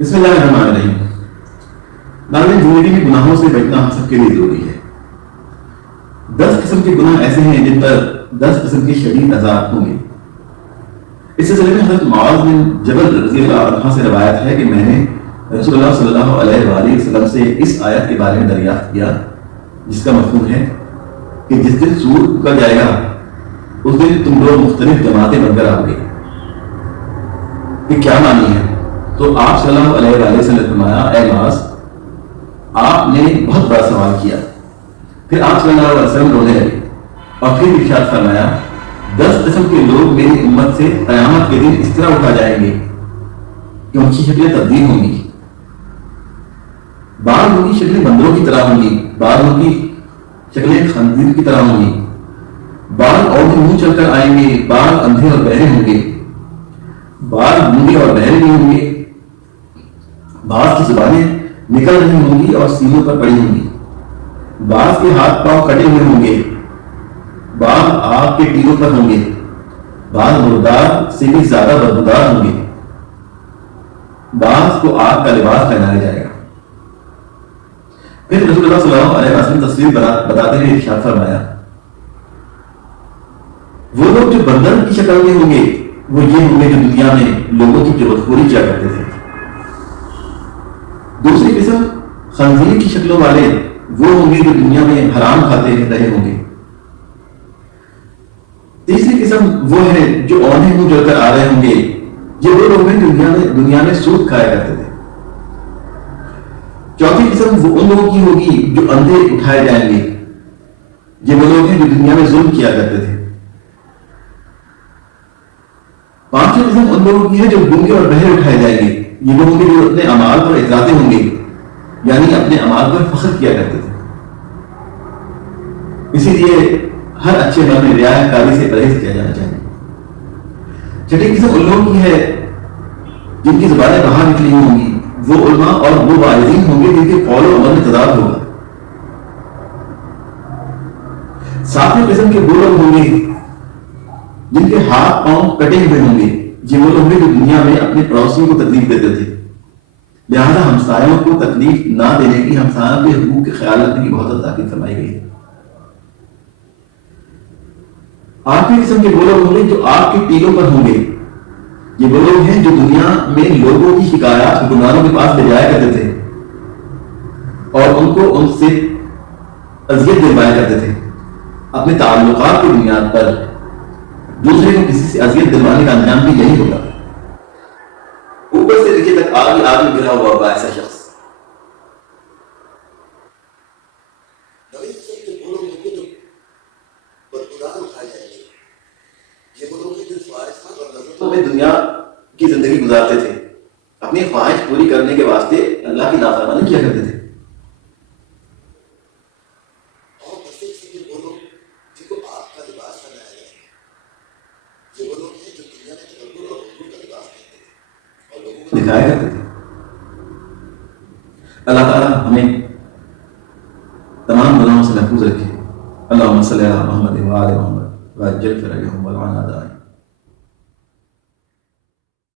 بسم اللہ الرحمن الرحیم۔ ناظرین، زندگی میں گناہوں سے بچنا ہم سب کے لیے ضروری ہے۔ 10 قسم کے گناہ ایسے ہیں جن پر 10 قسم کے شدید عذاب ہوں گے۔ اس سلسلے میں حضرت معاذ بن جبل رضی اللہ عنہ سے روایت ہے کہ میں نے رسول اللہ صلی اللہ علیہ وآلہ وسلم سے اس آیت کے بارے میں دریافت کیا، جس کا مفہوم ہے کہ جس دن سور پھونکا جائے گا اس دن تم لوگ مختلف جماعتیں بن کر آؤ گے۔ یہ کیا معنی ہے؟ تو آپ صلی اللہ علیہ وآلہ وسلم نے فرمایا، اے معاذ، آپ نے بہت بڑا سوال کیا۔ پھر آپ صلی اللہ علیہ وسلم رونے لگے اور پھر ارشاد فرمایا، 10 قسم کے لوگ میری امت سے قیامت کے دن اس طرح اٹھا جائیں گے کہ ان کی شکلیں تبدیل ہوں گی۔ بعض ان کی شکلیں بندروں کی طرح ہوں گی، بعض ان کی شکلیں خنزیر کی طرح ہوں گی، بعض اور منہ چل کر آئیں گے، بعض اندھے اور بہرے ہوں گے، بعض گونگے اور بہرے بھی ہوں گے، بعض کی زبانیں نکل رہی ہوں گی اور سینوں پر پڑی ہوں گی، بعض کے ہاتھ پاؤں کٹے ہوئے ہوں گے، بعض آگ کے تیروں پر ہوں گے، بعض مردار سے بھی زیادہ بدبودار ہوں گے، بعض کو آگ کا لباس پہنایا جائے گا۔ پھر رسول اللہ صلی اللہ علیہ وسلم تصویر بتاتے ہوئے ارشاد فرمایا، وہ لوگ جو بندر کی شکل میں ہوں گے وہ یہ ہوں گے جو دنیا میں لوگوں کی جبتخوری کیا کرتے تھے۔ دوسری قسم خنزیر کی شکلوں والے وہ ہوں گے جو دنیا میں حرام کھاتے رہے ہوں گے۔ تیسری قسم وہ ہے جو اوندھے منہ جل کر آ رہے ہوں گے، یہ وہ لوگ ہیں جو دنیا میں سود کھایا کرتے تھے۔ چوتھی قسم وہ ان لوگوں کی ہوگی جو اندھے اٹھائے جائیں گے، یہ وہ لوگ ہیں جو دنیا میں ظلم کیا کرتے تھے۔ پانچویں قسم ان لوگوں کی ہے جو گونگے اور بہرے اٹھائے جائیں گے، یہ لوگ ہوں گے جو اپنے اعمال پر اتراتے ہوں گے، یعنی اپنے اعمال پر فخر کیا کرتے تھے۔ اسی لیے ہر اچھے عمل میں رعایت کاری سے پرہیز کیا جانا چاہیے۔ چھٹی قسم ان لوگوں کی ہے جن کی زبانیں باہر نکلی ہوں گی، وہ علماء اور وہ واعظین ہوں گے جن کے قول و عمل میں تضاد ہوگا۔ ساتویں قسم کے وہ لوگ ہوں گے جن کے ہاتھ پاؤں کٹے ہوئے ہوں گے، یہ وہ لوگ ہیں جو دنیا میں اپنے پڑوسیوں کو تکلیف دیتے تھے، لہذا ہمسایوں کو تکلیف نہ دینے کی ہمسایوں کے حقوق کے خیال رکھنے کی بہت تاکید فرمائی گئی ہے۔ آٹھویں قسم کے وہ لوگ ہوں گے جو آگ کے تیروں پر ہوں گے، یہ وہ لوگ ہیں جو دنیا میں لوگوں کی شکایات حکمرانوں کے پاس لے جایا کرتے تھے اور ان کو ان سے اذیت دلوایا کرتے تھے۔ اپنے تعلقات کی بنیاد پر دوسرے کو کسی سے اذیت دلوانے کا انجام بھی یہی ہوگا۔ اوپر سے نیچے تک آگ میں گرا ہوا ہوگا ایسا شخص۔ دنیا کی زندگی گزارتے تھے، اپنی خواہش پوری کرنے کے واسطے اللہ کی نافرمانی کیا کرتے تھے۔ دکھایا کرتے تھے۔ اللہ تعالیٰ ہمیں تمام گناہوں سے محفوظ رکھے۔ اللہم صلی علی محمد و آل محمد وعجل فرجهم والعن اعدائهم۔